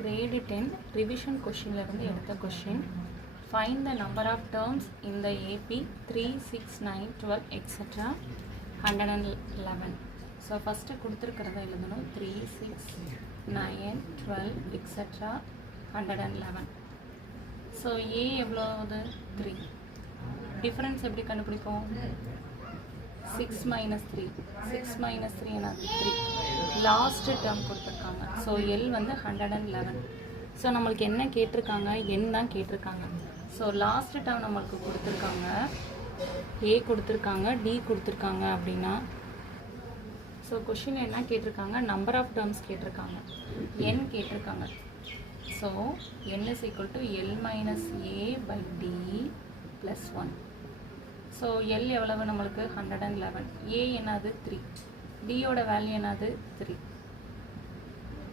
Grade 10 revision question இருந்து எடுத்த question. Find the number of terms in the AP 3, 6, 9, 12, etc. 111. So first கொடுத்திருக்கிறத எழுதணும் 3, 6, 9, 12, etc. 111. So A எவ்வளவு 3. Difference எப்படி கண்டுபிடிப்போம்? 6 minus 3. 6 minus 3 என்னது 3. லாஸ்ட் டேர்ம் கொடுத்துருக்காங்க. ஸோ எல் வந்து 111. ஸோ நம்மளுக்கு என்ன கேட்டிருக்காங்க? என் தான் கேட்டிருக்காங்க. ஸோ லாஸ்ட் டேர்ம் நம்மளுக்கு கொடுத்துருக்காங்க, ஏ கொடுத்துருக்காங்க, டி கொடுத்துருக்காங்க அப்படின்னா ஸோ கொஷின் என்ன கேட்டிருக்காங்க? நம்பர் ஆஃப் டேர்ம்ஸ் கேட்டிருக்காங்க, என் கேட்டிருக்காங்க. So n is equal to l minus a by d plus 1. So l எவ்வளவு நம்மளுக்கு 111. ஏ என்னது 3. டியோட வேல்யூ என்னது 3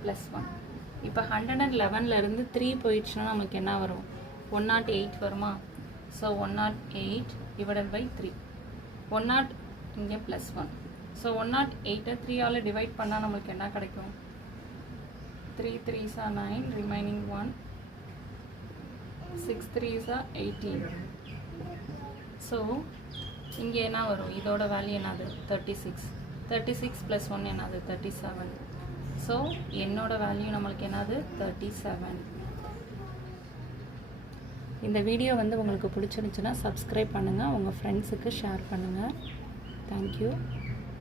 ப்ளஸ் 1. இப்போ 111லேருந்து 3 போயிடுச்சுன்னா நமக்கு என்ன வரும்? 108 வருமா? So 108 divided by 3. 100 இங்கே ப்ளஸ் 1. ஸோ 108 3ஆல் டிவைட் பண்ணால் நம்மளுக்கு என்ன கிடைக்கும்? 3 3s are 9, remaining 1. 6 3s are 18. So இங்கே என்ன வரும்? இதோட வேல்யூ என்னது 36. 36 ப்ளஸ் 1 என்னது 37. ஸோ என்னோட வேல்யூ நம்மளுக்கு என்னது 37. இந்த வீடியோ வந்து உங்களுக்கு பிடிச்சிருந்துச்சுன்னா சப்ஸ்கிரைப் பண்ணுங்கள், உங்கள் ஃப்ரெண்ட்ஸுக்கு ஷேர் பண்ணுங்கள். தேங்க்யூ.